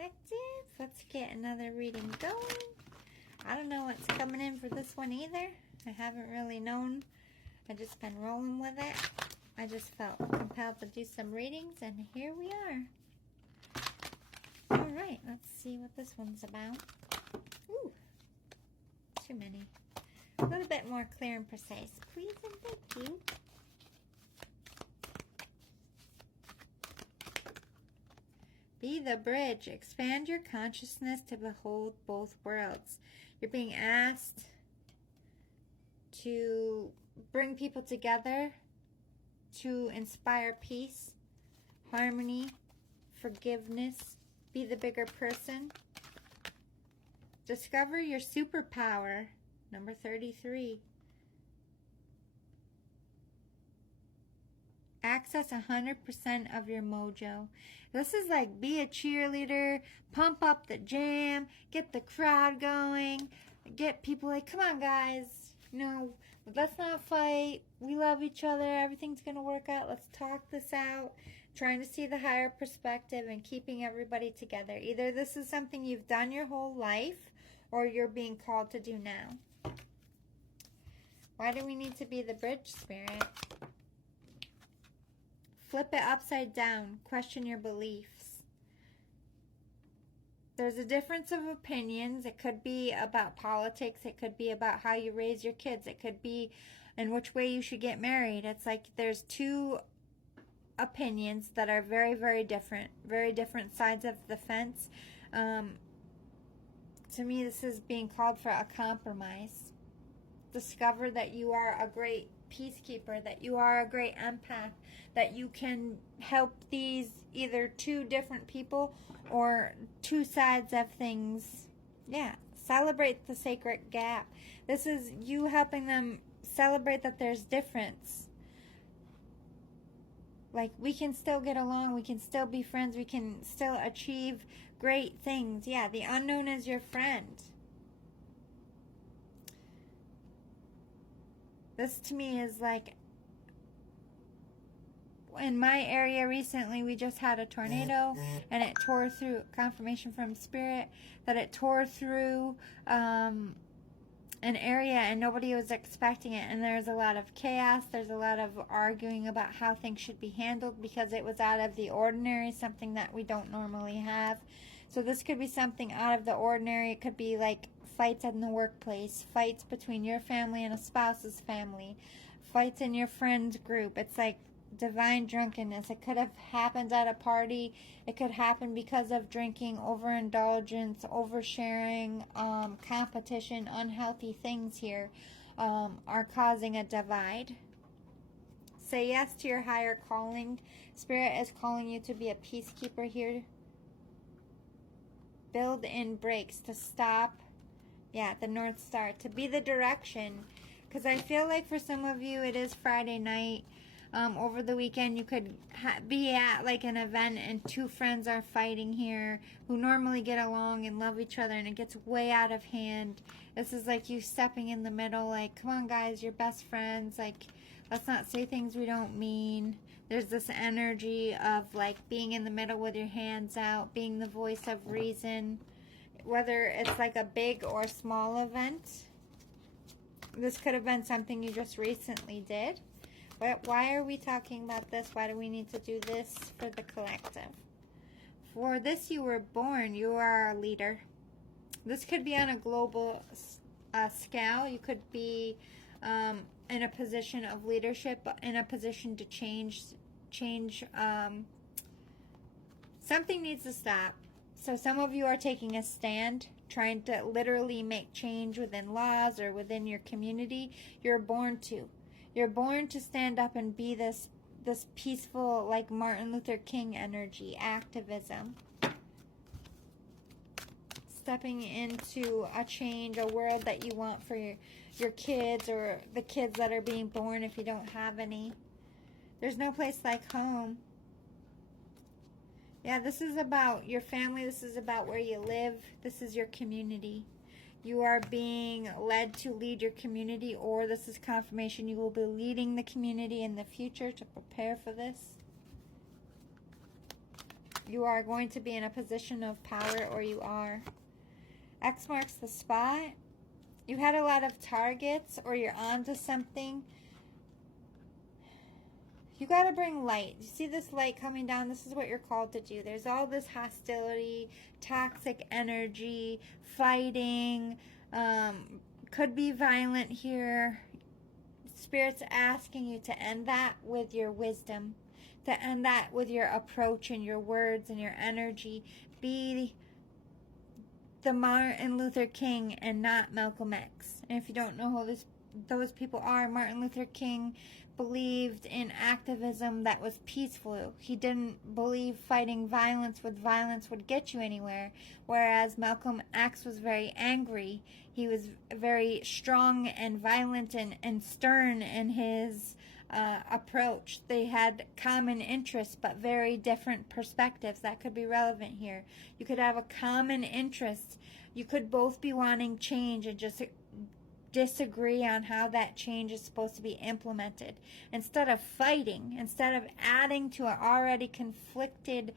Collective. Let's get another reading going. I don't know what's coming in for this one either. I haven't really known. I just been rolling with it. I just felt compelled to do some readings, and here we are. Alright, let's see what this one's about. Ooh, too many. A little bit more clear and precise, please and thank you. Be the bridge. Expand your consciousness to behold both worlds. You're being asked to bring people together, to inspire peace, harmony, forgiveness. Be the bigger person. Discover your superpower. Number 33. Access 100% of your mojo. This is like be a cheerleader, pump up the jam, get the crowd going, get people like, come on guys, you know, let's not fight. We love each other. Everything's going to work out. Let's talk this out. Trying to see the higher perspective and keeping everybody together. Either this is something you've done your whole life or you're being called to do now. Why do we need to be the bridge, Spirit? Flip it upside down. Question your beliefs. There's a difference of opinions. It could be about politics. It could be about how you raise your kids. It could be in which way you should get married. It's like there's two opinions that are very, very different sides of the fence. To me, this is being called for a compromise. Discover that you are a great peacekeeper, that you are a great empath, that you can help these either two different people or two sides of things. Yeah, celebrate the sacred gap. This is you helping them celebrate that there's difference. Like, we can still get along, we can still be friends, we can still achieve great things. Yeah, the unknown is your friend. This to me is like, in my area recently, we just had a tornado and it tore through, confirmation from Spirit, that it tore through an area and nobody was expecting it. And there's a lot of chaos. There's a lot of arguing about how things should be handled because it was out of the ordinary, something that we don't normally have. So this could be something out of the ordinary. It could be like fights in the workplace, fights between your family and a spouse's family, fights in your friend's group. It's like divine drunkenness. It could have happened at a party. It could happen because of drinking, overindulgence, oversharing, competition, unhealthy things here are causing a divide. Say yes to your higher calling. Spirit is calling you to be a peacekeeper here. Build in breaks to stop. Yeah, the North Star. To be the direction. Because I feel like for some of you it is Friday night. Over the weekend you could be at like an event and two friends are fighting here who normally get along and love each other, and it gets way out of hand. This is like you stepping in the middle, like, come on guys, you're best friends, like, let's not say things we don't mean. There's this energy of like being in the middle with your hands out, being the voice of reason, whether it's like a big or small event. This could have been something you just recently did. But why are we talking about this? Why do we need to do this for the collective? For this you were born. You are a leader. This could be on a global scale. You could be in a position of leadership, in a position to change. Something needs to stop. So some of you are taking a stand, trying to literally make change within laws or within your community. You're born to. You're born to stand up and be this peaceful, like Martin Luther King energy, activism. Stepping into a change, a world that you want for your kids or the kids that are being born if you don't have any. There's no place like home. Yeah, this is about your family. This is about where you live. This is your community. You are being led to lead your community, or this is confirmation you will be leading the community in the future to prepare for this. You are going to be in a position of power, or you are. X marks the spot. You had a lot of targets, or you're on to something. You got to bring light. You see this light coming down? This is what you're called to do. There's all this hostility, toxic energy, fighting, could be violent here. Spirit's asking you to end that with your wisdom, to end that with your approach and your words and your energy. Be the Martin Luther King and not Malcolm X. And if you don't know who those people are, Martin Luther King believed in activism that was peaceful. He didn't believe fighting violence with violence would get you anywhere, whereas Malcolm X was very angry. He was very strong and violent and stern in his approach. They had common interests but very different perspectives. That could be relevant here. You could have a common interest. You could both be wanting change and just disagree on how that change is supposed to be implemented. Instead of fighting, instead of adding to an already conflicted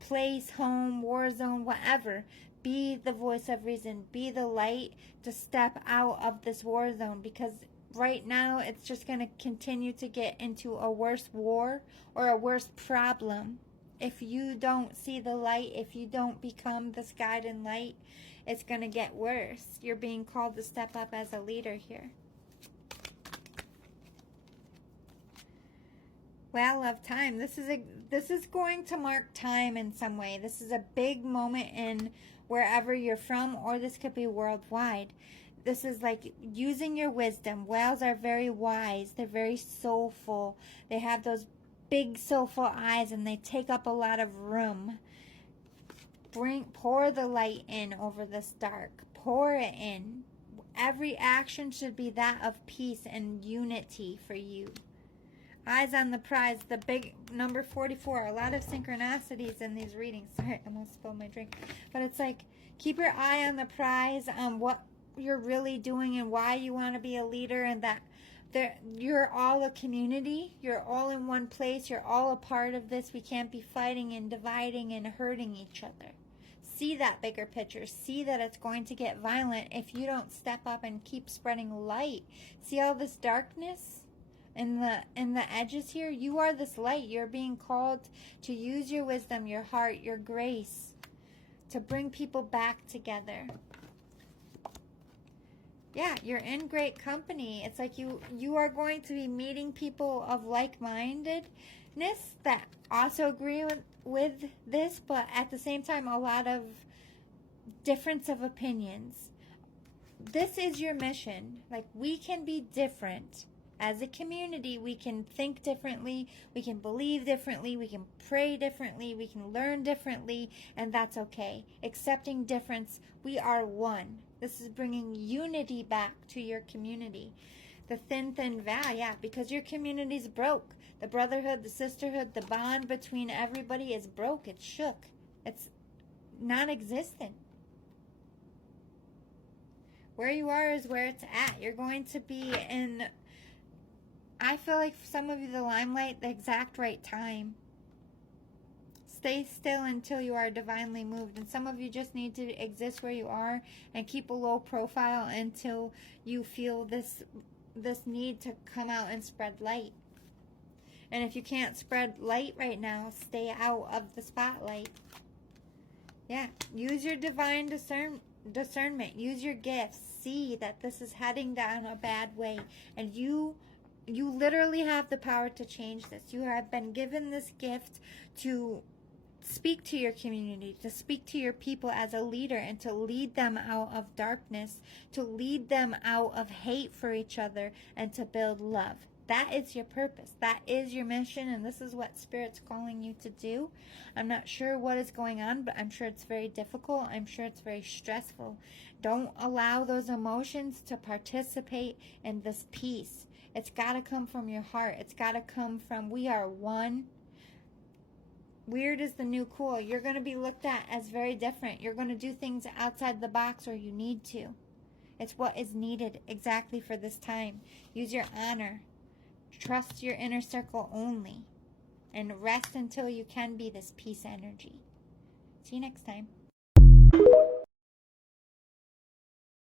place, home, war zone, whatever, be the voice of reason, be the light to step out of this war zone, because right now it's just going to continue to get into a worse war or a worse problem. If you don't see the light, if you don't become this guiding light, it's going to get worse. You're being called to step up as a leader here. Well of time. This is going to mark time in some way. This is a big moment in wherever you're from, or this could be worldwide. This is like using your wisdom. Whales are very wise. They're very soulful. They have those big soulful eyes, and they take up a lot of room. Pour the light in over this dark. Pour it in. Every action should be that of peace and unity for you. Eyes on the prize, the big number 44. A lot of synchronicities in these readings. Sorry, I almost spilled my drink. But it's like, keep your eye on the prize, on what you're really doing and why you want to be a leader, and that you're all a community. You're all in one place. You're all a part of this. We can't be fighting and dividing and hurting each other. See that bigger picture. See that it's going to get violent if you don't step up and keep spreading light. See all this darkness in the edges here? You are this light. You're being called to use your wisdom, your heart, your grace to bring people back together. Yeah, you're in great company. It's like you are going to be meeting people of like-mindedness that also agree with this, but at the same time, a lot of difference of opinions. This is your mission. Like, we can be different. As a community, we can think differently, we can believe differently, we can pray differently, we can learn differently, and that's okay. Accepting difference, we are one. This is bringing unity back to your community. The thin veil, yeah, because your community's broke. The brotherhood, the sisterhood, the bond between everybody is broke. It's shook. It's non-existent. Where you are is where it's at. You're going to be in, I feel like for some of you, the limelight, the exact right time. Stay still until you are divinely moved. And some of you just need to exist where you are and keep a low profile until you feel this need to come out and spread light. And if you can't spread light right now, stay out of the spotlight. Yeah, use your divine discernment. Use your gifts. See that this is heading down a bad way. And you literally have the power to change this. You have been given this gift to speak to your community, to speak to your people as a leader, and to lead them out of darkness, to lead them out of hate for each other, and to build love. That is your purpose. That is your mission, and this is what Spirit's calling you to do. I'm not sure what is going on, but I'm sure it's very difficult. I'm sure it's very stressful. Don't allow those emotions to participate in this peace. It's got to come from your heart. It's got to come from, we are one. Weird is the new cool. You're going to be looked at as very different. You're going to do things outside the box, or you need to. It's what is needed exactly for this time. Use your honor. Trust your inner circle only. And rest until you can be this peace energy. See you next time.